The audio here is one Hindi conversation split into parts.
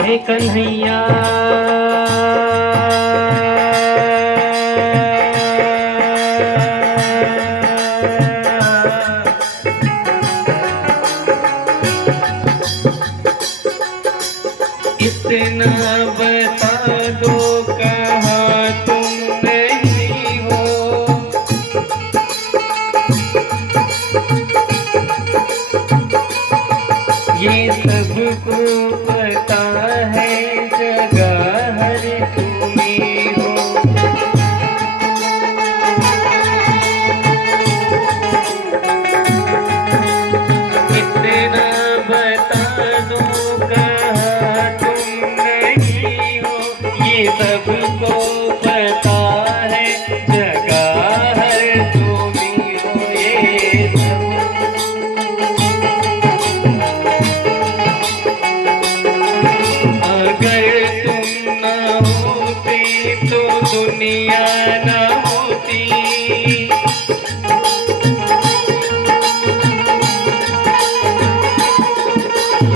हे कन्हैया इतना बता दो कहाँ तुम नहीं हो। ये सबको पता है जगह हर तुम्हीं हो। इतना बता दो कहाँ तुम नहीं हो। ये सबको पता है जगह हर तुम्हीं हो। ये दुनिया न होती।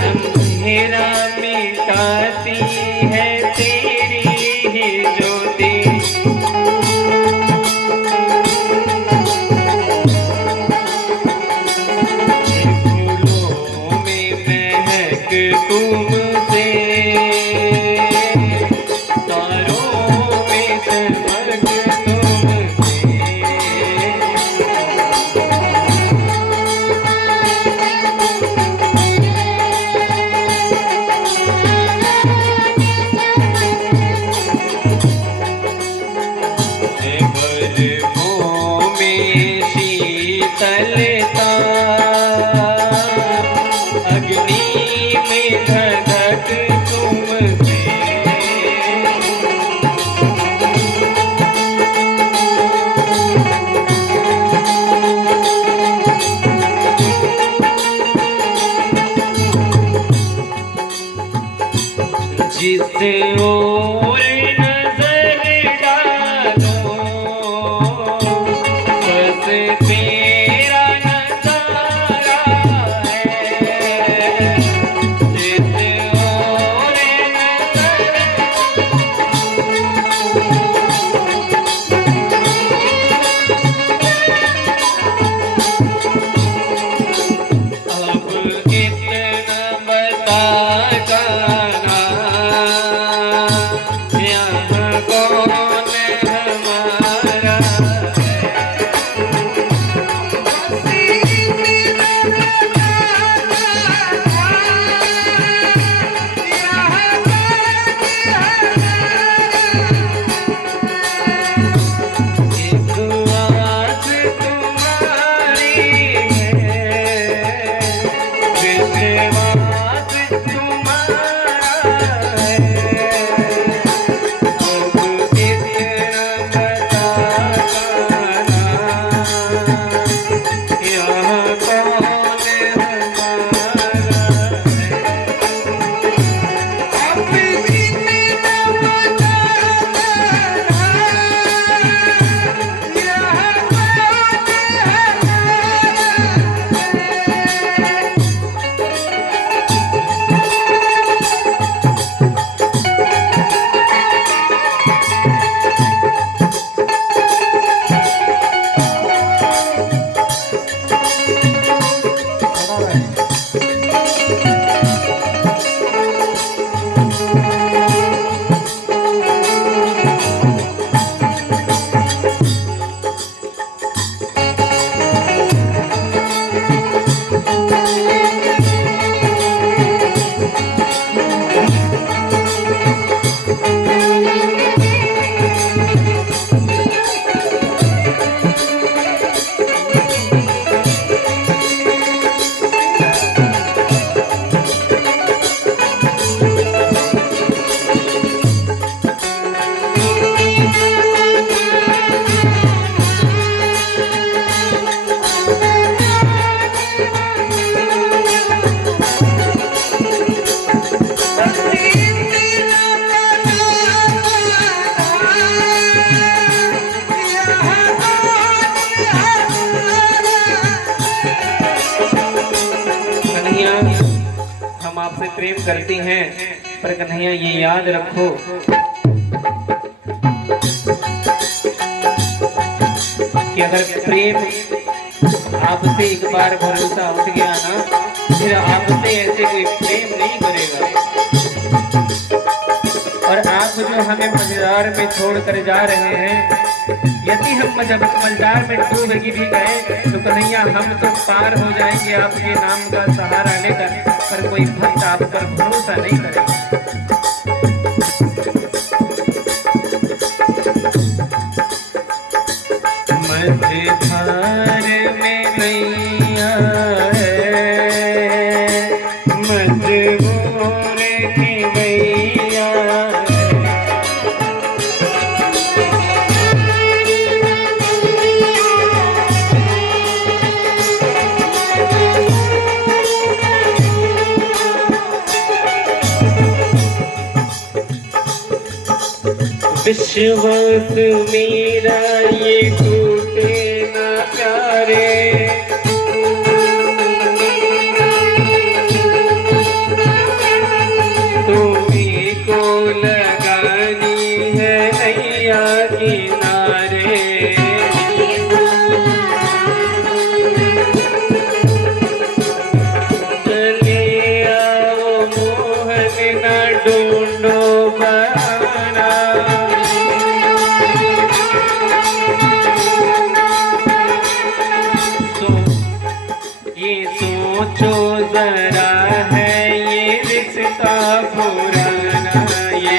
अंधेरा मिटाती है तेरी ही ज्योति। फूलों में महक तुमसे शीतलता अग्नि में धधक तुमसे। जिस ओर नजर डालो आपसे प्रेम करती हैं, पर कन्हैया ये याद रखो कि अगर प्रेम आपसे एक बार भरोसा उठ गया ना, फिर आपसे ऐसे कोई प्रेम नहीं करेगा। और आप जो हमें मझधार में छोड़कर जा रहे हैं, यदि हम जब मझधार में डूब भी गए तो कन्हैया हम तो पार हो जाएंगे आपके नाम का सहारा लेकर, पर कोई भक्त आप पर भरोसा नहीं करेगा। मझधार में नैया है, मजबूर की मैया विश्वास मेरा ये टूटे ना प्यारे, तुम्हीं को लगानी है नैया किनारे। चले आओ मोहन ना ढूंढो बहाना, सोचो जरा है ये रिश्ता पुराना, ये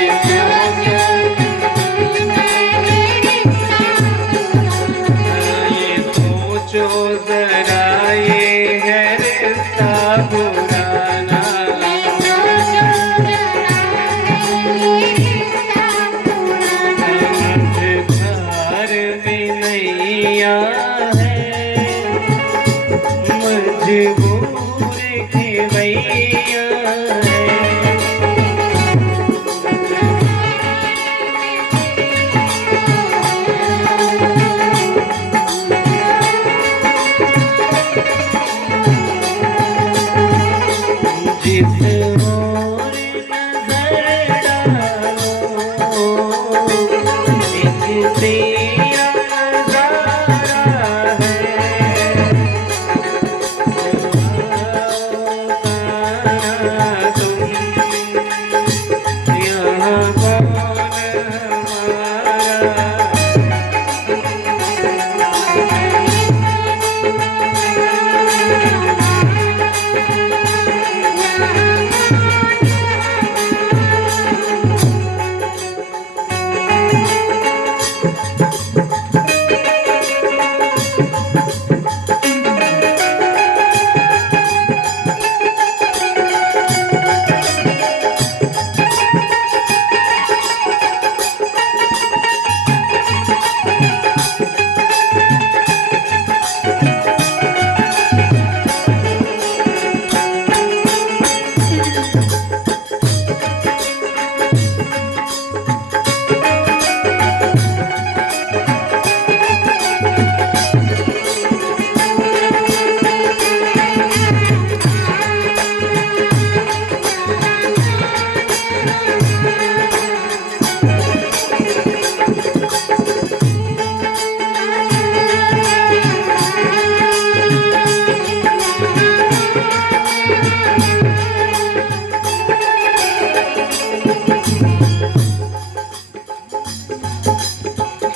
सोचो जरा ये है रिश्ता पुराना। मझधार में नैया है, मजबूर की मैया है। जिस ओर नजर डालो एक तेरा नजारा है,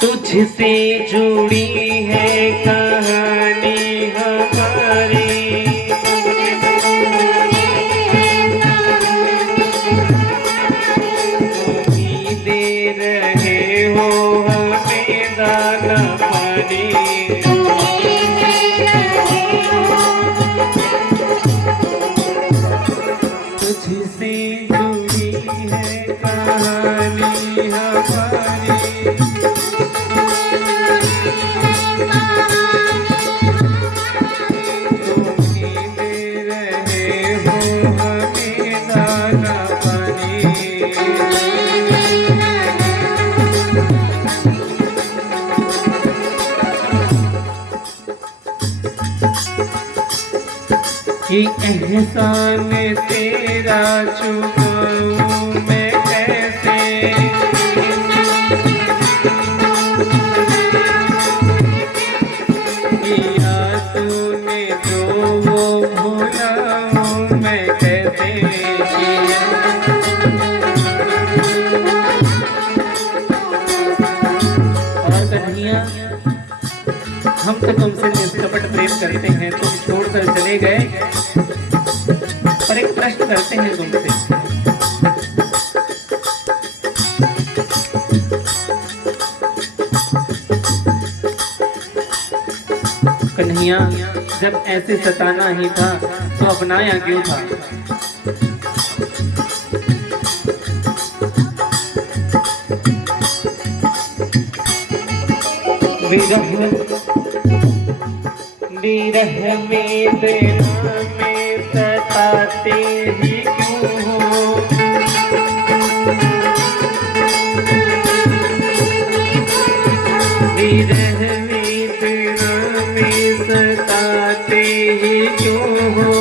तुझसे जुड़ी है कहानी हमारी, तुम दे रहे हो हमें दाना पानी। तुझसे जुड़ी है कहानी हमारी, कि एहसान तेरा चुकाऊं मैं कैसे, किया तूने जो वो भुलाऊं मैं कैसे किया। और कन्हैया हम तो तुमसे निष्कपट प्रेम करते हैं, तुम छोड़कर चले गए, पर एक प्रश्न करते हैं तुमसे। कन्हैया जब ऐसे सताना ही था तो अपनाया क्यों था? विरह में देना में सताते ही क्यों हो, विरह में देना में सताते ही क्यों हो।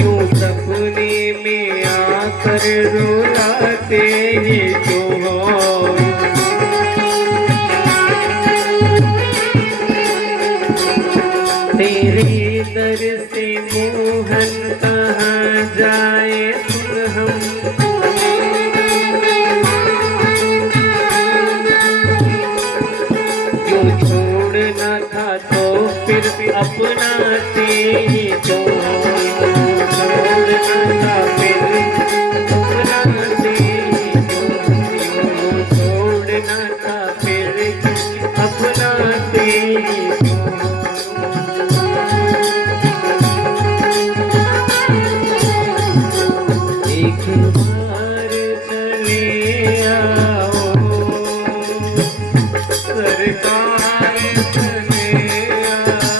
यूं सपने में आकर रुलाते ही क्यों हो। तेरे दर से मोहन कहाँ जाए सुन हम, क्यों छोड़ना था तो फिर अपनाते ही क्यों, छोड़ना था फिर अपनाते ही क्यों, छोड़ना था फिर अपनाते ही क्यों। एक बार चले आओ सरकार चले आओ,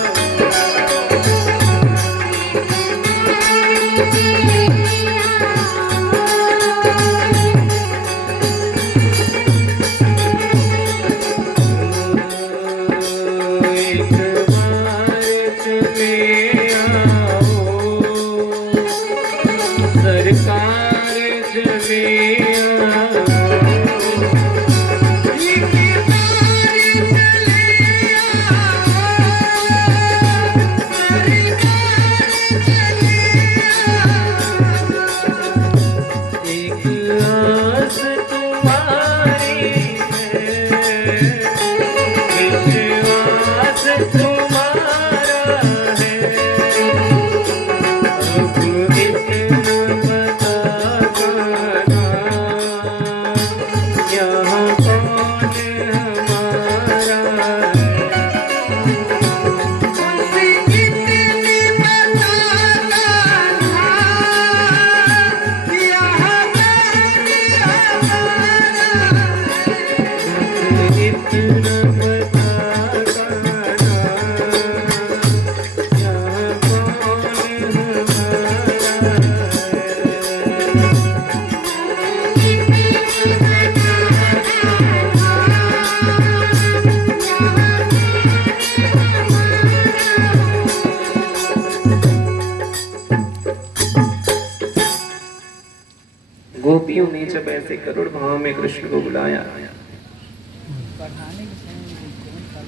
एक बार चले आओ सरकार चले आओ। एक आस तुम्हारी है, विश्वास तुम्हारा है, अब इतना बता यहाँ कौन हमारा इतना बता यहाँ कौन गोपियों ने जब ऐसे करुण भाव में कृष्ण को बुलाया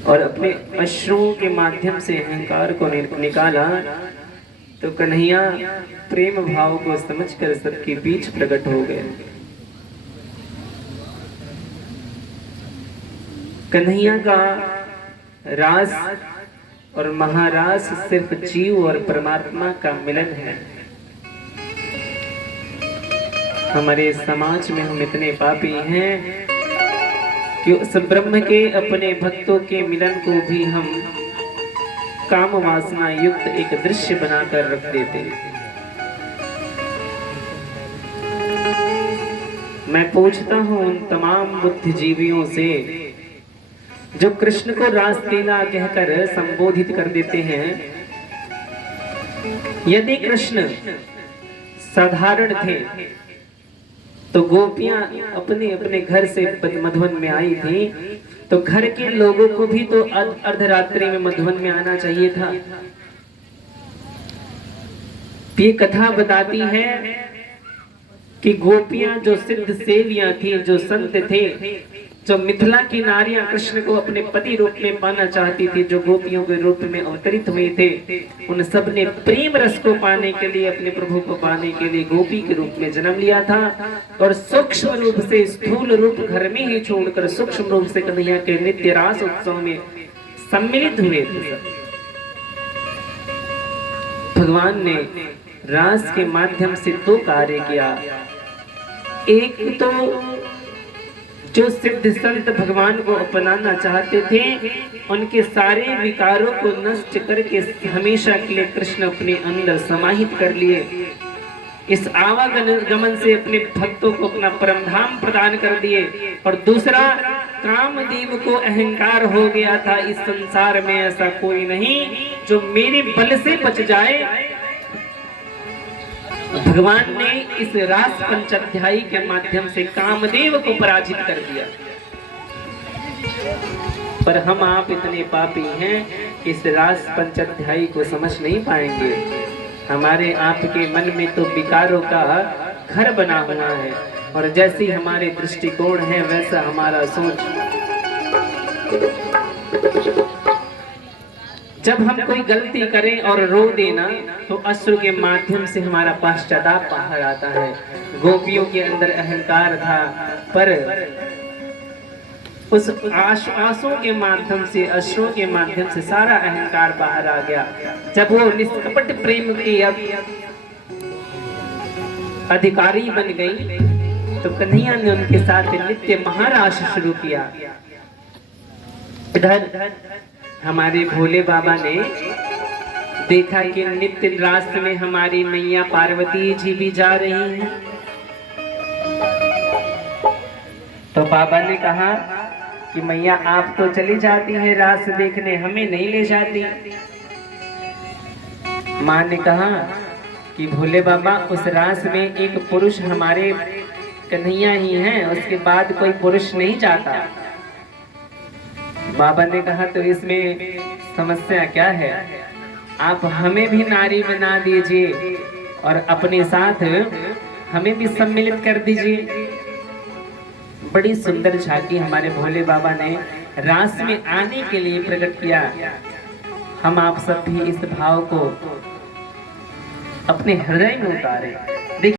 और अपने अश्रुओं के माध्यम से अहंकार को निकाला, तो कन्हैया प्रेम भाव को समझकर सबके बीच प्रकट हो गए। कन्हैया का रास और महारास सिर्फ जीव और परमात्मा का मिलन है। हमारे समाज में हम इतने पापी हैं कि उस ब्रह्म के अपने भक्तों के मिलन को भी हम काम वासना युक्त एक दृश्य बनाकर रख देते। मैं पूछता हूं उन तमाम बुद्धिजीवियों से जो कृष्ण को रासलीला कहकर संबोधित कर देते हैं, यदि कृष्ण साधारण थे तो गोपियां अपने अपने घर से मधुवन में आई थी तो घर के लोगों को भी तो अर्धरात्रि में मधुवन में आना चाहिए था। ये कथा बताती है कि गोपियां जो सिद्ध सेवियां थी, जो संत थे, जो मिथिला की नारियां कृष्ण को अपने पति रूप में पाना चाहती थी, जो गोपियों के रूप में अवतरित हुए थे, उन सब ने प्रेम रस को पाने के लिए, अपने प्रभु को पाने के लिए गोपी के रूप में जन्म लिया था। और सूक्ष्म रूप से स्थूल रूप घर में ही छोड़कर सूक्ष्म रूप से कन्हैया के नित्य रास उत्सव में सम्मिलित हुए थे। भगवान ने रास के माध्यम से दो कार्य किया। एक तो जो सिद्ध संत भगवान को अपनाना चाहते थे, उनके सारे विकारों को नष्ट करके हमेशा के लिए कृष्ण अपने अंदर समाहित कर लिए। इस आवागमन से अपने भक्तों को अपना परम धाम प्रदान कर दिए। और दूसरा, कामदेव को अहंकार हो गया था, इस संसार में ऐसा कोई नहीं जो मेरे बल से बच जाए। भगवान ने इस रास पंचाध्यायी के माध्यम से कामदेव को पराजित कर दिया। पर हम आप इतने पापी हैं, इस रास पंचाध्यायी को समझ नहीं पाएंगे। हमारे आपके मन में तो विकारों का घर बना हुआ है, और जैसी हमारे दृष्टिकोण है वैसा हमारा सोच। जब हम कोई गलती करें और रो देना, तो अश्रु के माध्यम से हमारा पश्चाताप बाहर आता है। गोपियों के अंदर अहंकार था, पर उस आंसुओं के माध्यम से, अश्रुओं के माध्यम से सारा अहंकार बाहर आ गया। जब वो निष्कपट प्रेम की अधिकारी बन गई, तो कन्हैया ने उनके साथ नित्य महारास शुरू किया। इधर हमारे भोले बाबा ने देखा कि नित्य रास में हमारी मैया पार्वती जी भी जा रही हैं, तो बाबा ने कहा कि मैया आप तो चली जाती है रास देखने, हमें नहीं ले जाती। माँ ने कहा कि भोले बाबा उस रास में एक पुरुष हमारे कन्हैया ही हैं, उसके बाद कोई पुरुष नहीं जाता। बाबा ने कहा तो इसमें समस्या क्या है, आप हमें भी नारी बना दीजिए और अपने साथ हमें भी सम्मिलित कर दीजिए। बड़ी सुंदर झांकी हमारे भोले बाबा ने रास में आने के लिए प्रकट किया। हम आप सब भी इस भाव को अपने हृदय में उतारें।